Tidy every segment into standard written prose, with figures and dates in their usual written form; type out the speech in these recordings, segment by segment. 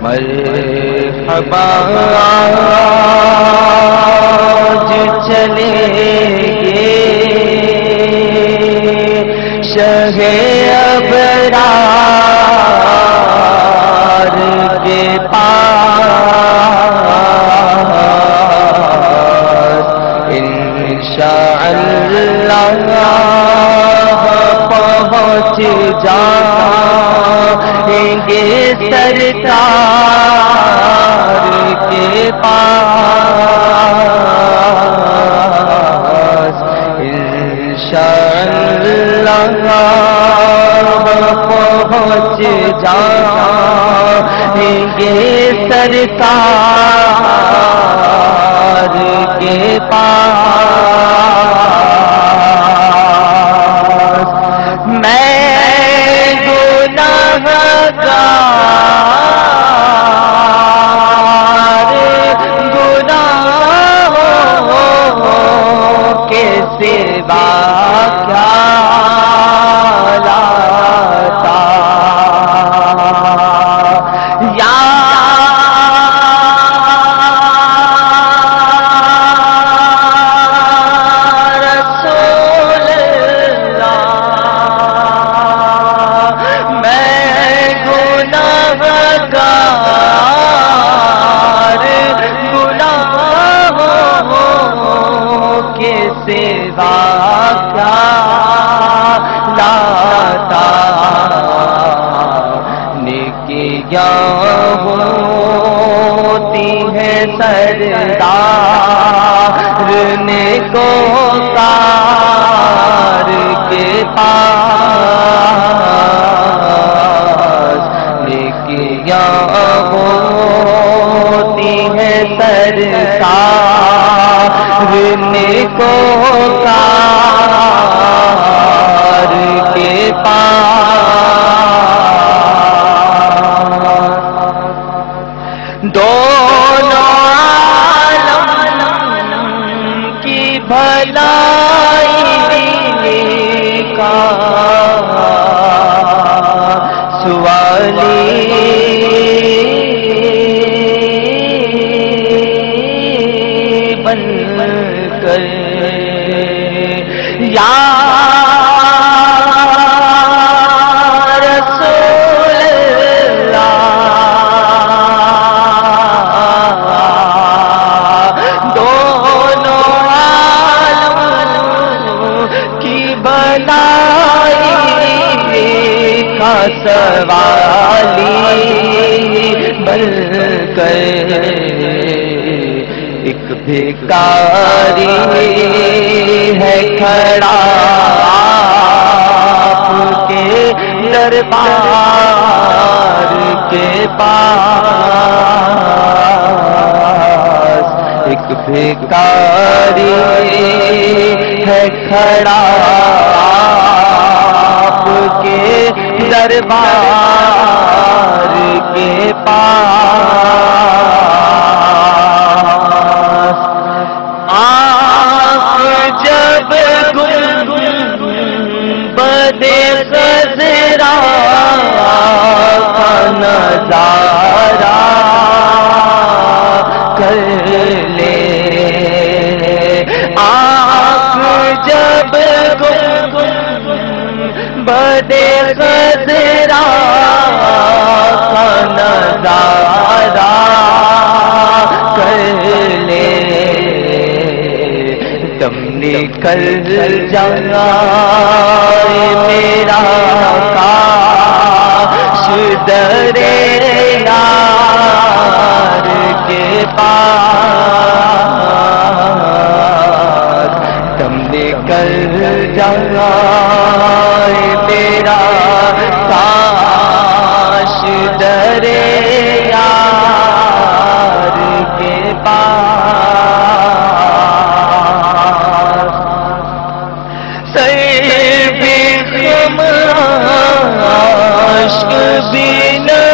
مرحبا آج چلے گے شہ ابرار کے پاس انشاءاللہ پہنچ جائیں گے سرکار کے پاس انشاءاللہ پہنچ جائیں گے سرکار کے پاس میں ہوتی ہے سردار نیکوکار کے پاس نیکیاں ہوتی ہے سردار نیکوکار کے پاس دونوں عالم کی بھلائی کا سوالی بن کر یا سوالی بن کر ایک بھکاری ہے کھڑا آپ کے دربار کے پاس ایک بھکاری ہے کھڑا آپ کے دربار کے پاس آپ جب گنبد خضرا کا نظارہ کر لے آپ جب گنبد خضرا کا نظارہ کر لے دم نکل جائے میرا کاش درے یار کے پاس دم نکل جائے میرا کاش درے یار کے پاس سر بھی غم عشق بھی نہ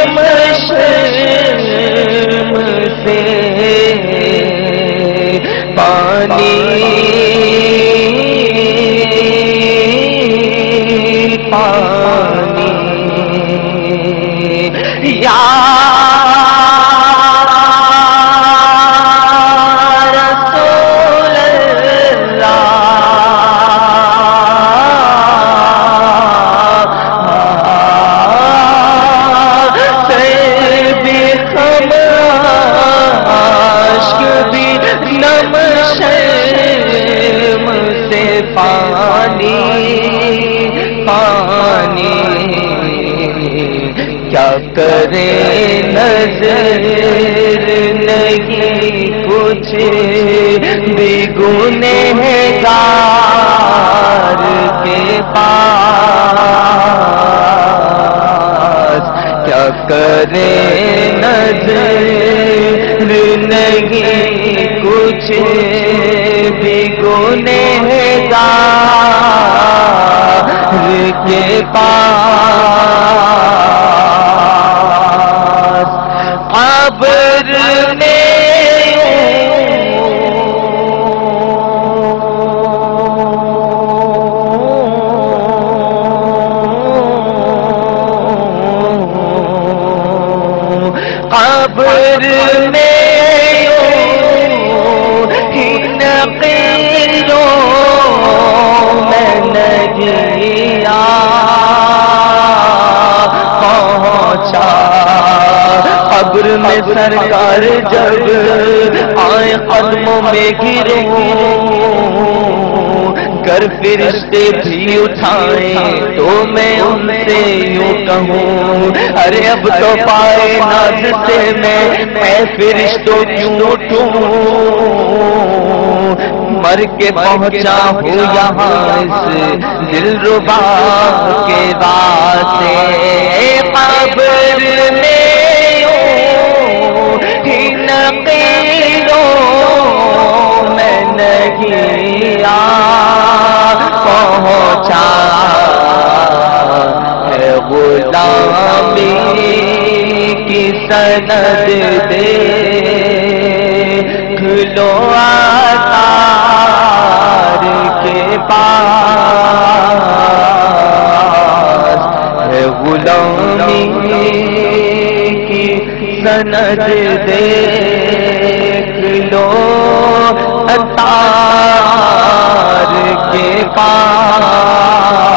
نظر نہیں کچھ بھی گنہگار کے پاس، کیا کرے نظر نہیں کچھ بھی گنہگار کے پاس، قبر میں قبر میں ہی نقیروں میں نہیں پہنچا، قبر میں سرکار جب آئے قدموں میں گروں، گر فرشتے بھی اٹھائیں تو میں ان سے یوں کہوں، ارے اب تو پائے ناز سے میں فرشتوں کیوں اٹھوں، مر کے پہنچا ہوں یہاں اس دلربا کے واسطے، قبر میں ہی نقیروں میں نہیں پہنچا، ہے غلامی کی سند دیکھ لو آثار کے پاس، ہے غلامی کی سند دیکھ لو آثار کے پاس۔